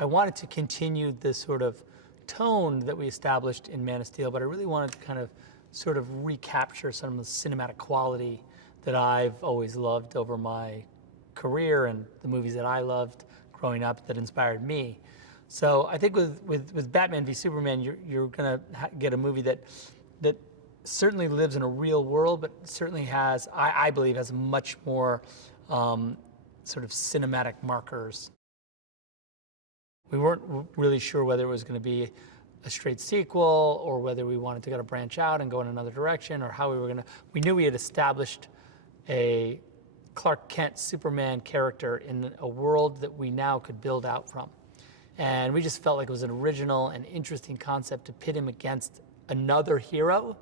I wanted to continue this sort of tone that we established in Man of Steel, but I really wanted to kind of sort of recapture some of the cinematic quality that I've always loved over my career and the movies that I loved growing up that inspired me. So I think with Batman v Superman, you're gonna get a movie that certainly lives in a real world, but certainly has, I believe, has much more sort of cinematic markers. We weren't really sure whether it was going to be a straight sequel or whether we wanted to branch out and go in another direction, or how we were going to. We knew we had established a Clark Kent Superman character in a world that we now could build out from. And we just felt like it was an original and interesting concept to pit him against another hero,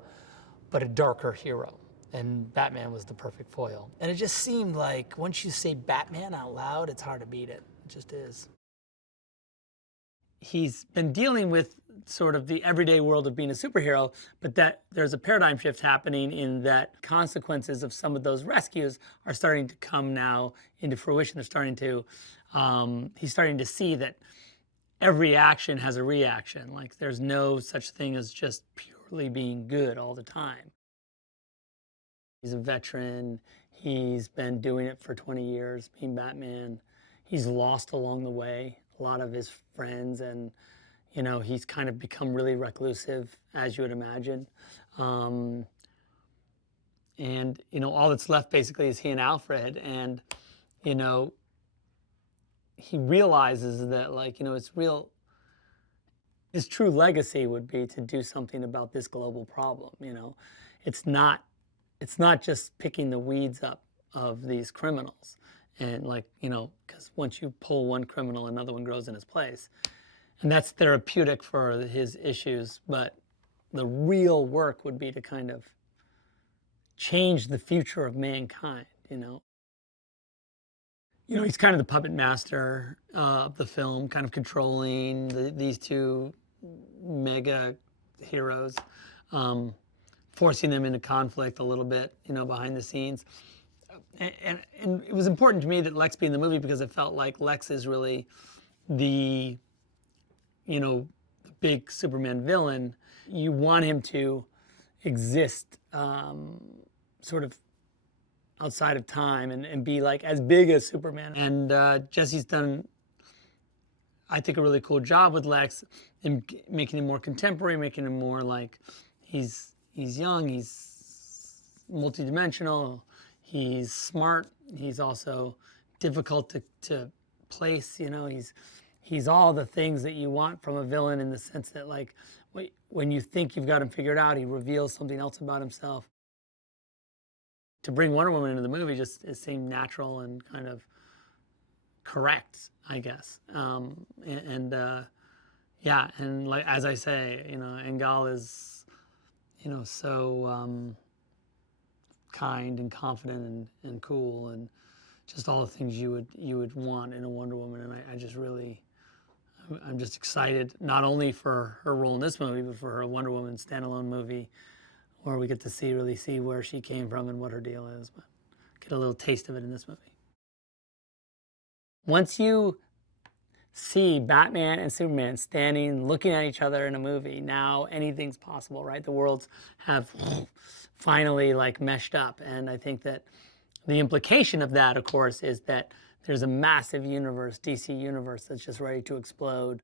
but a darker hero. And Batman was the perfect foil. And it just seemed like once you say Batman out loud, it's hard to beat it. It just is. He's been dealing with sort of the everyday world of being a superhero, but that there's a paradigm shift happening in that consequences of some of those rescues are starting to come now into fruition. They're starting to, he's starting to see that every action has a reaction. Like there's no such thing as just purely being good all the time. He's a veteran. He's been doing it for 20 years, being Batman. He's lost along the way a lot of his friends, and you know, he's kind of become really reclusive, as you would imagine. And you know, all that's left basically is he and Alfred, and you know, he realizes that, like, you know, it's real. His true legacy would be to do something about this global problem. You know, it's not just picking the weeds up of these criminals. And like, you know, because once you pull one criminal, another one grows in his place. And that's therapeutic for his issues. But the real work would be to kind of change the future of mankind, you know. You know, he's kind of the puppet master of the film, kind of controlling these two mega heroes, forcing them into conflict a little bit, you know, behind the scenes. And it was important to me that Lex be in the movie because it felt like Lex is really the, you know, the big Superman villain. You want him to exist sort of outside of time and be like as big as Superman. And Jesse's done, I think, a really cool job with Lex in making him more contemporary, making him more like he's young, he's multidimensional. He's smart. He's also difficult to place. You know, he's all the things that you want from a villain, in the sense that, like, when you think you've got him figured out, he reveals something else about himself. To bring Wonder Woman into the movie just it seemed natural and kind of correct, I guess. Yeah, and like as I say, you know, Engal is, you know, so. Kind and confident and cool, and just all the things you would want in a Wonder Woman. And I just really, I'm just excited not only for her role in this movie, but for her Wonder Woman standalone movie, where we get to really see where she came from and what her deal is. But get a little taste of it in this movie. Once you see Batman and Superman standing, looking at each other in a movie, now anything's possible, right? The worlds have finally like meshed up. And I think that the implication of that, of course, is that there's a massive universe, DC universe, that's just ready to explode.